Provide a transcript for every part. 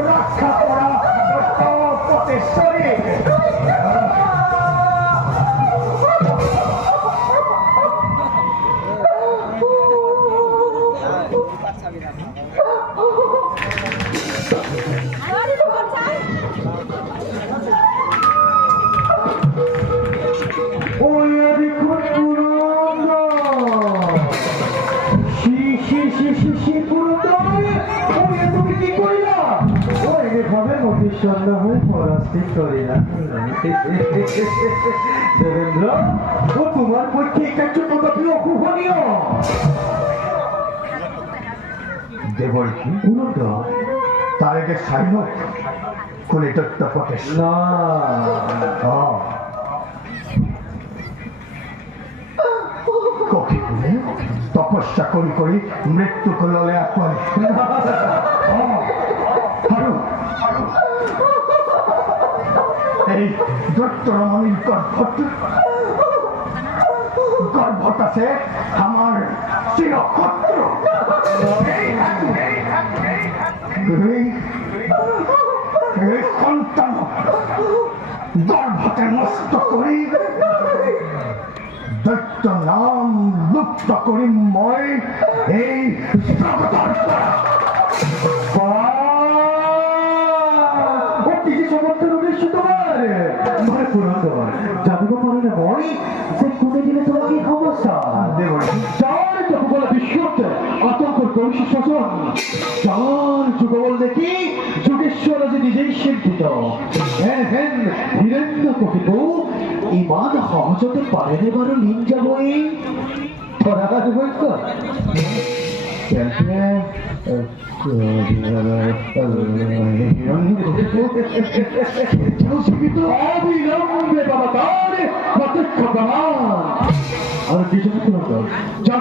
রক্ষা করা প্রতিশ্বরী দেবেন্দ্র ও তোমার পক্ষে একটা ছোটখাটো অকুভনীয় দেবর কি পুরো তার আগে সাইন কোন এটা প্রটেস্ট না কফি করে তপস্যা করি করি মৃত্যু করলে আপন এই দৈত্য রমণীর গর্ভট আছে আমার চিরশত্রু এই সন্তান গর্ভতে নষ্ট করি দৈত্য নাম লুপ্ত করি মই এই জগতের সমর্থন উদ্দেশ্য তোমার মানে পুরন্দর জাদুঘর পারে না বই যে কমে দিলে তোমার কি সমস্যা যার যুগল বিশ্বতে আতঙ্ক কৌশি শাসন যার যুগল দেখি যুগেশ্বর যে নিজেই সিদ্ধিত হ্যাঁ হ্যাঁ বীরেন্দ্র কহিব ইমান সহজতে পারে নে বারো লিন যাবই ধরা বই কর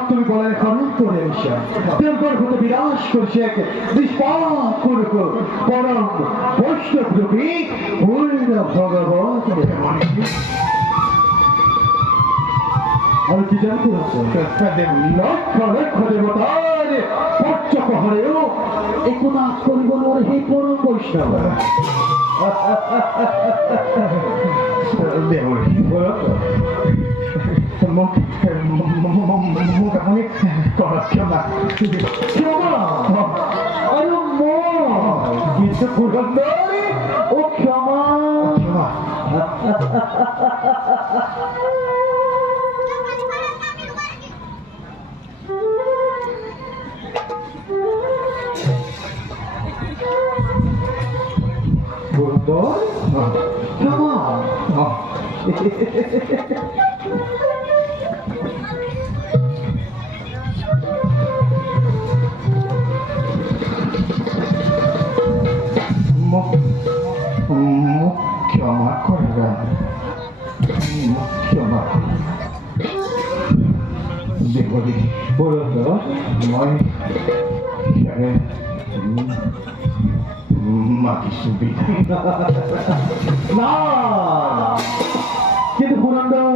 তুমি বলায় খরণ করে গর্ভতে বিরাজ করছে এক নিষ্পাপ পুরুষ পরম বৈষ্ণবরূপী পূর্ণ ভগবত আর কি জানতে লক্ষ লক্ষ দেবতার পশ্চপহরেও একথা করিব নরে হে পরম বৈষ্ণব মুখামুখি করা ক্ষমা আরে কিন্তু পুরন্দর ও ক্ষমা ক্ষমা করবেন ক্ষমা দেবরি মই মাটি সুবিধা না কিন্তু পুরন্দর